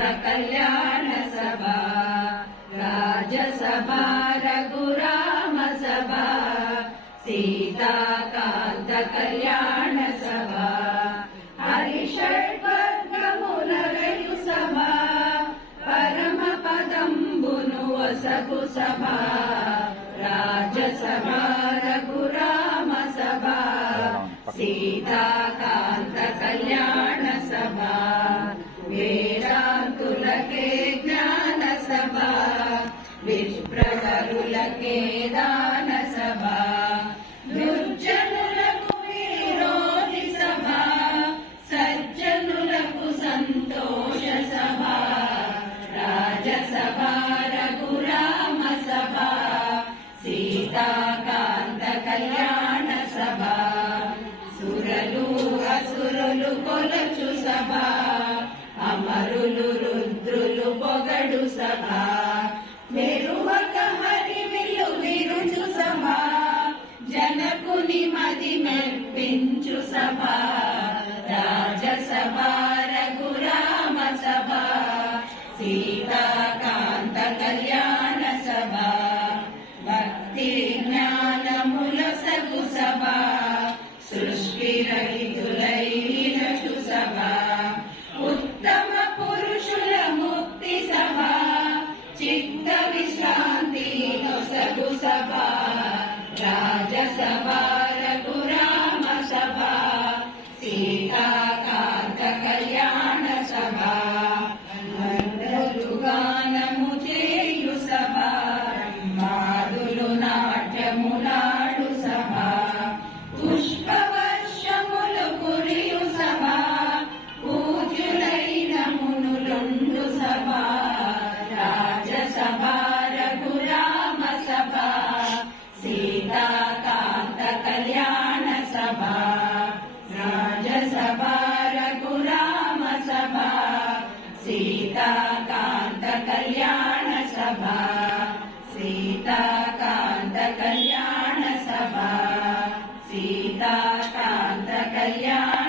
कल्याण सभा राजसभा रघुराम सभा सीताकांत कल्याण सभा हरिषड्वर्गमुलगयु सभा परम पदंबुनु वसगु सभा राजसभा रघुराम सभा सीताकांत कल्याण सभा वेदांतुलके ज्ञान सभा विप्रवरुलके दान सभा दुर्जनुలకు विरोधि सभा सज्जनुలకు संतोष सभा राजसभा रघुराम सभा सीताकांत कल्याण सभा सुरलु असुरुलु కొలచు सभा అమరులు రుద్రులు పొగడు సభా మెరువక హరివిల్లు విరుచు సభా జనకుని మది మెప్పించు సభా రాజసభా రఘురామ సభా సీతాకాంత కళ్యాణ సభా భక్తి జ్ఞానముల సగు సభా సృష్టి రహితులైనచు సభా उत्तम पुरुषुल मुक्ति सभा चित्त विश्रांति नొసగు सभा राजसभा रघुराम सभा सीताकांत कल्याण सभा गानము చేయు सभा మాదులు నాట్యములాడు सभा పుష్పవర్షములు కురియు सभा सभा राजसभा रघुराम सभा सीताकांत कल्याण सभा राजसभा रघुराम सभा सीताकांत कल्याण सभा सीताकांत कल्याण सभा सीताकांत कल्याण